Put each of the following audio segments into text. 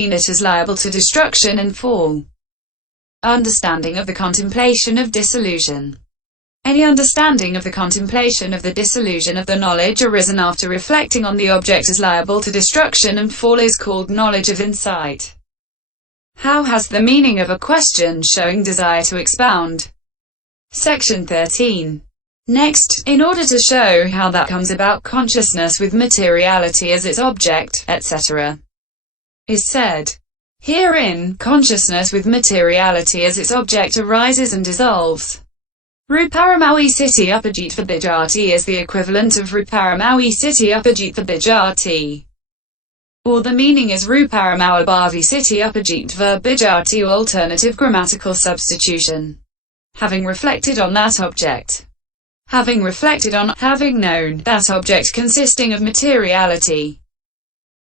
it is liable to destruction and fall. Understanding of the contemplation of dissolution. Any understanding of the contemplation of the dissolution of the knowledge arisen after reflecting on the object is liable to destruction and fall is called knowledge of insight. How has the meaning of a question showing desire to expound? Section 13. Next, in order to show how that comes about, consciousness with materiality as its object, etc., is said. Herein, consciousness with materiality as its object arises and dissolves. Rúparammaoaí cittaí uppajjitva bhijjati is the equivalent of rúparammaoaí cittaí uppajjitva bhijjati. Or the meaning is rúparammaoabhave cittaí uppajjitva bhijjati, alternative grammatical substitution. Having reflected on that object. Having reflected on, having known, that object consisting of materiality.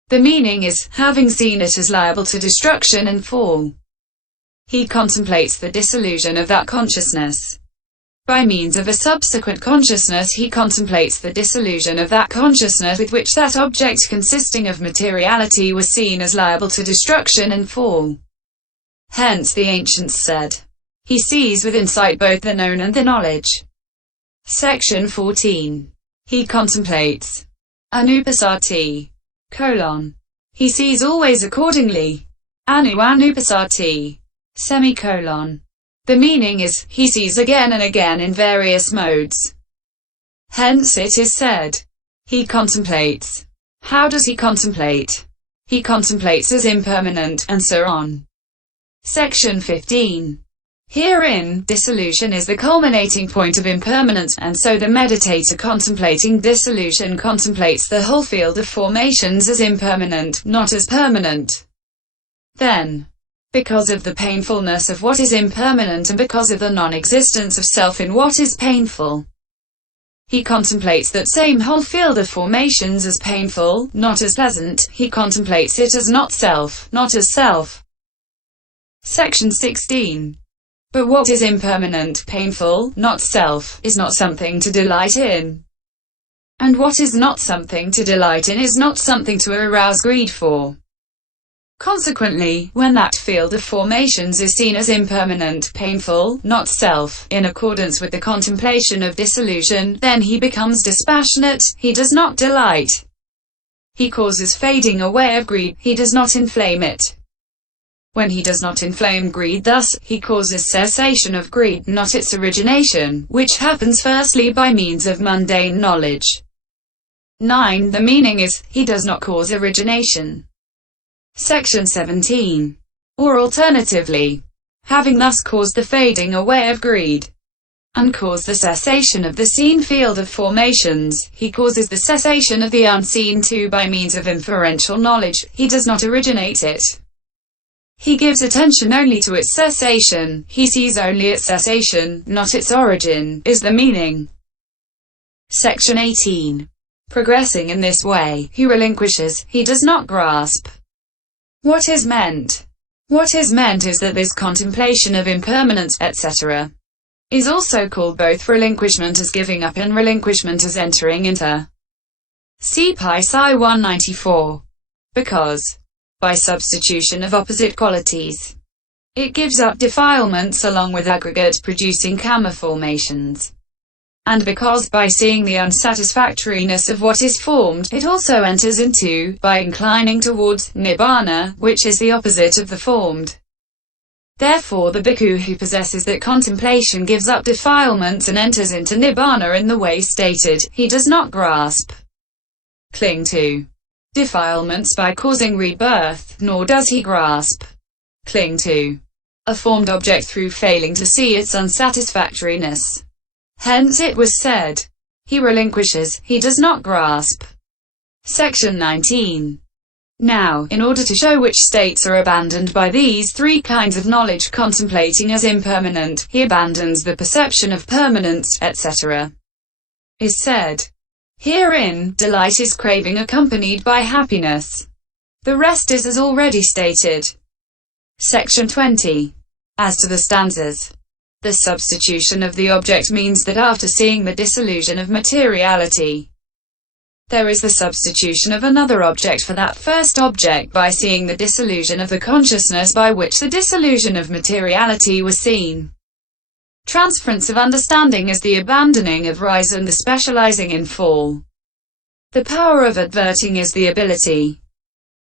The meaning is, having seen it as liable to destruction and fall. He contemplates the dissolution of that consciousness. By means of a subsequent consciousness he contemplates the dissolution of that consciousness with which that object consisting of materiality was seen as liable to destruction and fall. Hence the ancients said, he sees with insight both the known and the knowledge. Section 14. He contemplates. Anupasati. He sees always accordingly. Anupasati. Semicolon. The meaning is, he sees again and again in various modes. Hence it is said, he contemplates. How does he contemplate? He contemplates as impermanent, and so on. Section 15. Herein, dissolution is the culminating point of impermanence, and so the meditator contemplating dissolution contemplates the whole field of formations as impermanent, not as permanent. Then, because of the painfulness of what is impermanent and because of the non-existence of self in what is painful, he contemplates that same whole field of formations as painful, not as pleasant. He contemplates it as not self, not as self. Section 16. But what is impermanent, painful, not self, is not something to delight in. And what is not something to delight in is not something to arouse greed for. Consequently, when that field of formations is seen as impermanent, painful, not self, in accordance with the contemplation of dissolution, then he becomes dispassionate, he does not delight. He causes fading away of greed, he does not inflame it. When he does not inflame greed thus, he causes cessation of greed, not its origination, which happens firstly by means of mundane knowledge. 9. The meaning is, he does not cause origination. Section 17. Or alternatively, having thus caused the fading away of greed, and caused the cessation of the seen field of formations, he causes the cessation of the unseen too by means of inferential knowledge, he does not originate it. He gives attention only to its cessation, he sees only its cessation, not its origin, is the meaning. Section 18. Progressing in this way, he relinquishes, he does not grasp. What is meant? What is meant is that this contemplation of impermanence, etc., is also called both relinquishment as giving up and relinquishment as entering into. See Pi Psi 194. Because, by substitution of opposite qualities, it gives up defilements along with aggregate producing karma formations. And because, by seeing the unsatisfactoriness of what is formed, it also enters into, by inclining towards, nibbana, which is the opposite of the formed. Therefore the bhikkhu who possesses that contemplation gives up defilements and enters into nibbana in the way stated, he does not grasp, cling to, defilements by causing rebirth, nor does he grasp, cling to, a formed object through failing to see its unsatisfactoriness. Hence it was said, he relinquishes, he does not grasp. Section 19. Now, in order to show which states are abandoned by these three kinds of knowledge contemplating as impermanent, he abandons the perception of permanence, etc. is said. Herein, delight is craving accompanied by happiness. The rest is as already stated. Section 20. As to the stanzas, the substitution of the object means that after seeing the dissolution of materiality, There is the substitution of another object for that first object by seeing the dissolution of the consciousness by which the dissolution of materiality was seen. Transference of understanding is the abandoning of rise and the specializing in fall. The power of adverting is the ability,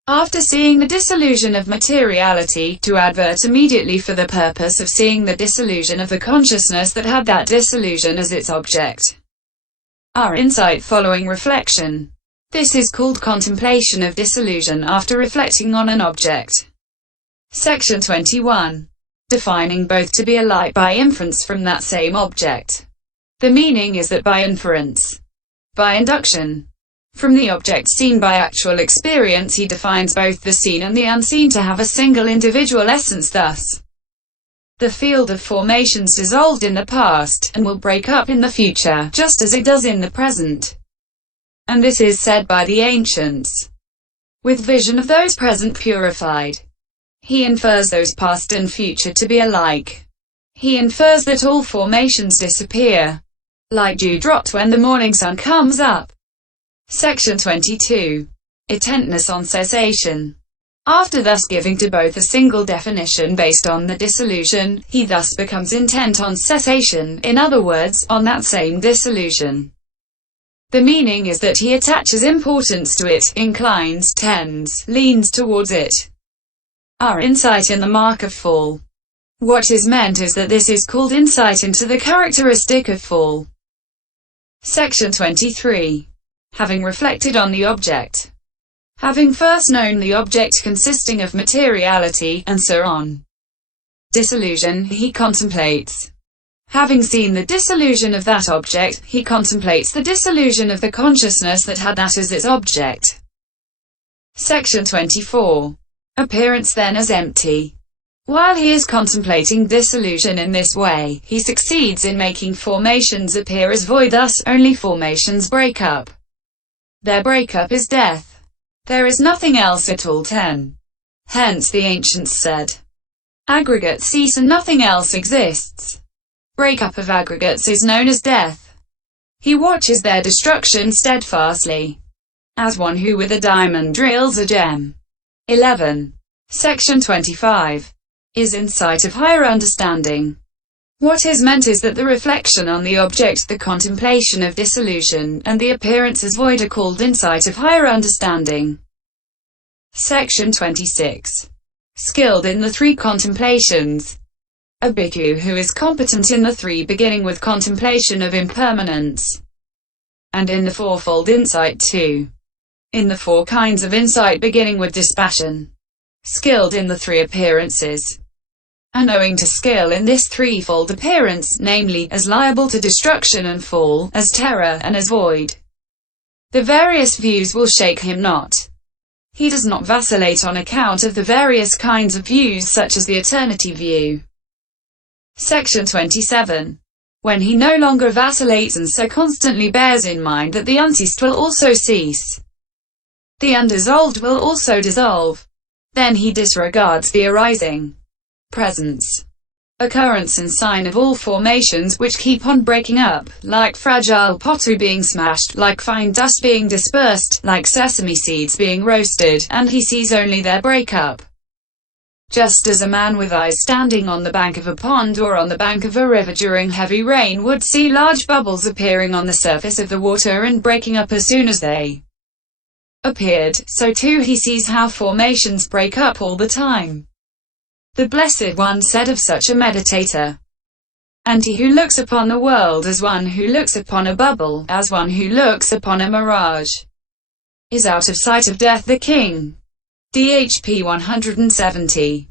after seeing the dissolution of materiality, to advert immediately for the purpose of seeing the dissolution of the consciousness that had that dissolution as its object. Our insight following reflection. This is called contemplation of dissolution after reflecting on an object. Section 21. Defining both to be alike by inference from that same object. The meaning is that by inference, by induction, from the object seen by actual experience, he defines both the seen and the unseen to have a single individual essence. Thus, the field of formations dissolved in the past, and will break up in the future, just as it does in the present. And this is said by the ancients. With vision of those present purified, he infers those past and future to be alike. He infers that all formations disappear, like dew dropped when the morning sun comes up. Section 22. Intentness on cessation. After thus giving to both a single definition based on the dissolution, he thus becomes intent on cessation, in other words, on that same dissolution. The meaning is that he attaches importance to it, inclines, tends, leans towards it. Our insight in the mark of fall. What is meant is that this is called insight into the characteristic of fall. Section 23. Having reflected on the object. Having first known the object consisting of materiality, and so on. Dissolution, he contemplates. Having seen the dissolution of that object, he contemplates the dissolution of the consciousness that had that as its object. Section 24. Appearance then as empty. While he is contemplating dissolution in this way, he succeeds in making formations appear as void, thus only formations break up. Their breakup is death. There is nothing else at all. 10. Hence the ancients said, aggregates cease and nothing else exists. Breakup of aggregates is known as death. He watches their destruction steadfastly, as one who with a diamond drills a gem. 11. Section 25. Is insight of higher understanding. What is meant is that the reflection on the object, the contemplation of dissolution, and the appearance as void are called insight of higher understanding. Section 26. Skilled in the three contemplations. A bhikkhu who is competent in the three, beginning with contemplation of impermanence, and in the fourfold insight too. In the four kinds of insight, beginning with dispassion. Skilled in the three appearances, and owing to skill in this threefold appearance, namely, as liable to destruction and fall, as terror, and as void. The various views will shake him not. He does not vacillate on account of the various kinds of views, such as the eternity view. Section 27. When he no longer vacillates and so constantly bears in mind that the unceased will also cease, the undissolved will also dissolve, then he disregards the arising, presence, occurrence and sign of all formations which keep on breaking up, like fragile pottery being smashed, like fine dust being dispersed, like sesame seeds being roasted, and he sees only their breakup. Just as a man with eyes standing on the bank of a pond or on the bank of a river during heavy rain would see large bubbles appearing on the surface of the water and breaking up as soon as they appeared, so too he sees how formations break up all the time. The Blessed One said of such a meditator, and he who looks upon the world as one who looks upon a bubble, as one who looks upon a mirage, is out of sight of death the king. DHP 170.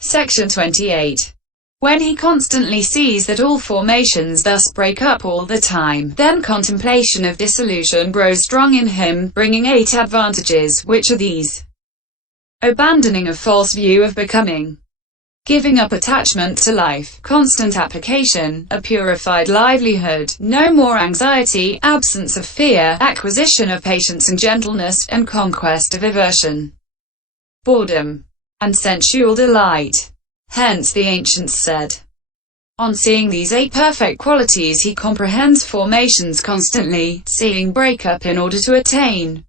Section 28. When he constantly sees that all formations thus break up all the time, then contemplation of dissolution grows strong in him, bringing 8 advantages, which are these. Abandoning of false view of becoming, giving up attachment to life, constant application, a purified livelihood, no more anxiety, absence of fear, acquisition of patience and gentleness, and conquest of aversion, boredom, and sensual delight. Hence the ancients said, On seeing these 8 perfect qualities he comprehends formations constantly, seeing breakup in order to attain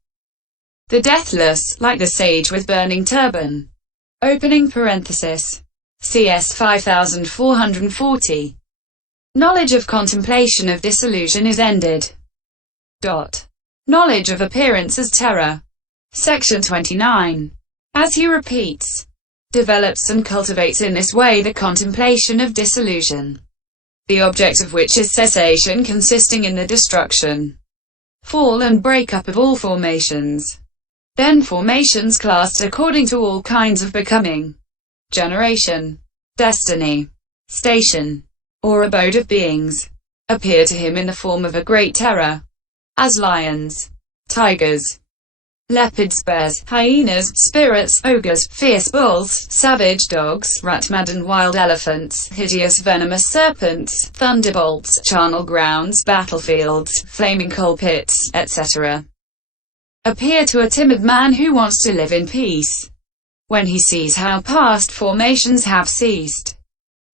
the deathless, like the sage with burning turban. Opening parenthesis. CS 5440. Knowledge of contemplation of dissolution is ended. Knowledge of appearance as terror. Section 29. As he repeats, develops and cultivates in this way the contemplation of dissolution, the object of which is cessation, consisting in the destruction, fall and breakup of all formations. Then formations classed according to all kinds of becoming, generation, destiny, station, or abode of beings, appear to him in the form of a great terror, as lions, tigers, leopards, bears, hyenas, spirits, ogres, fierce bulls, savage dogs, rat-mad and wild elephants, hideous venomous serpents, thunderbolts, charnel grounds, battlefields, flaming coal pits, etc. appear to a timid man who wants to live in peace. When he sees how past formations have ceased,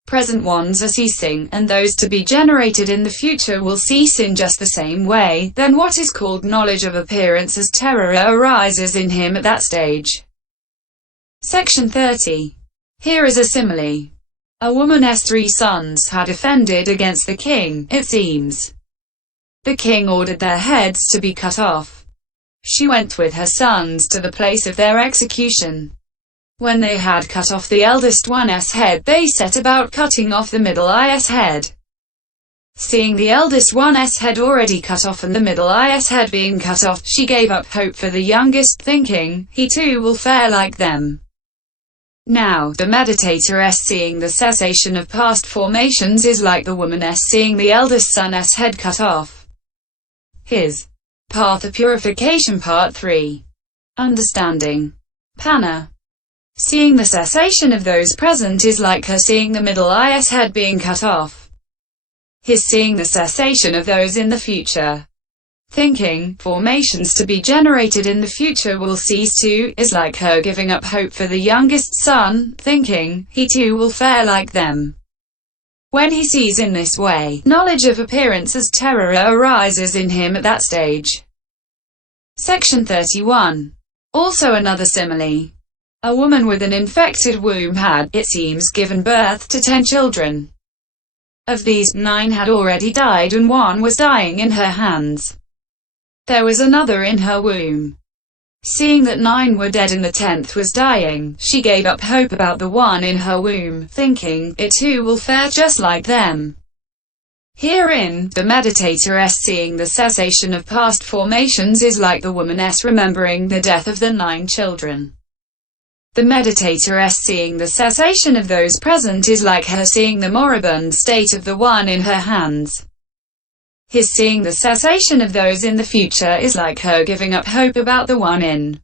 present ones are ceasing, and those to be generated in the future will cease in just the same way, then what is called knowledge of appearance as terror arises in him at that stage. Section 30. Here is a simile. A woman's 3 sons had offended against the king, it seems. The king ordered their heads to be cut off. She went with her sons to the place of their execution. When they had cut off the eldest one's head, they set about cutting off the middle's head. Seeing the eldest one's head already cut off and the middle's head being cut off, she gave up hope for the youngest, thinking, he too will fare like them. Now, the meditator seeing the cessation of past formations is like the woman seeing the eldest son's head cut off. His Path of Purification Part 3. Understanding. Panna. Seeing the cessation of those present is like her seeing the middle's head being cut off. His seeing the cessation of those in the future, thinking, formations to be generated in the future will cease too, is like her giving up hope for the youngest son, thinking, he too will fare like them. When he sees in this way, knowledge of appearance as terror arises in him at that stage. Section 31. Also another simile. A woman with an infected womb had, it seems, given birth to 10 children. Of these, 9 had already died and 1 was dying in her hands. There was another in her womb. Seeing that 9 were dead and the 10th was dying, she gave up hope about the one in her womb, thinking, it too will fare just like them. Herein, the meditator seeing the cessation of past formations is like the woman remembering the death of the 9 children. The meditator seeing the cessation of those present is like her seeing the moribund state of the one in her hands. His seeing the cessation of those in the future is like her giving up hope about the one in